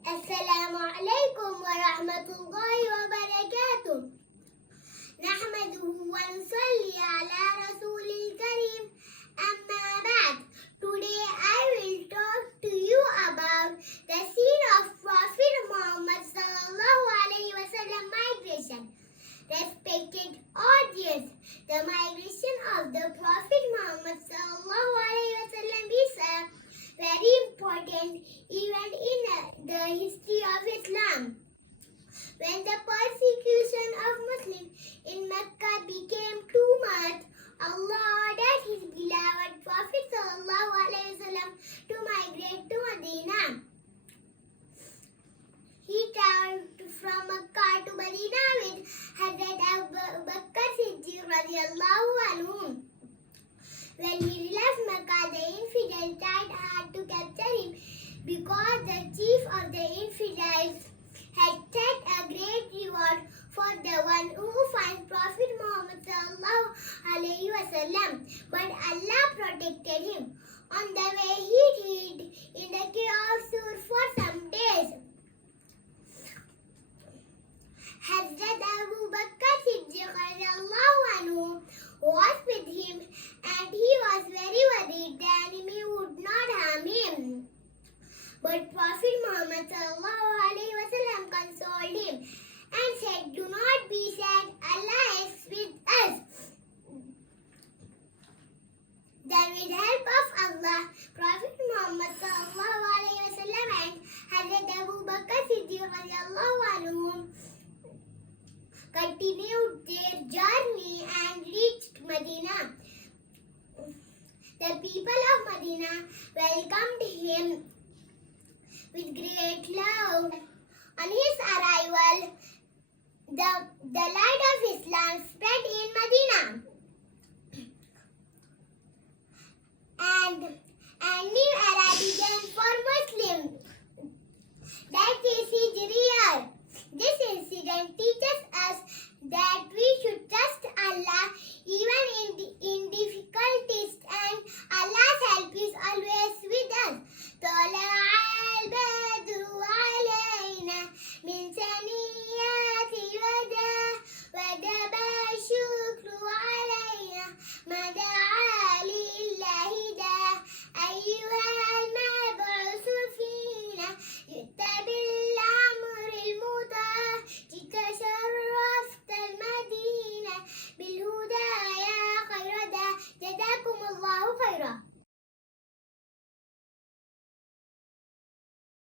السلام عليكم ورحمة الله وبركاته. نحمده ونصلي على رسول الكريم. أما بعد, today I will talk to you about the scene of Prophet Muhammad sallallahu alaihi wasallam migration. Respected audience, the migration of the Prophet Muhammad sallallahu alaihi wasallam is a very important event in the history of Islam. When the persecution of Muslims in Mecca became too much, Allah ordered His beloved Prophet sallallahu alaihi wasallam to migrate to Medina. He traveled from Mecca to Medina with Hazrat Abu Bakr Siddiq radiyallahu anhu. When he left Mecca, the infidels tried hard to capture him because the chief of the infidels had set a great reward for the one who finds Prophet Muhammad sallallahu alaihi wasallam. But Allah protected him. On the way, he hid in the cave of Sur for some days. Hazrat Abu Bakr Siddiq radiyallahu anhu was with him, and he was very worried the enemy would not harm him. But Prophet Muhammad sallallahu alaihi wasallam consoled him and said, "Do not be sad, Allah is with us." Then with help of Allah, Prophet Muhammad sallallahu alaihi wasallam and Hazrat Abu Bakr Siddiq radiyallahu anhu continued their journey and reached Medina. The people of Medina welcomed him with great love. On his arrival, the light of Islam spread in Medina.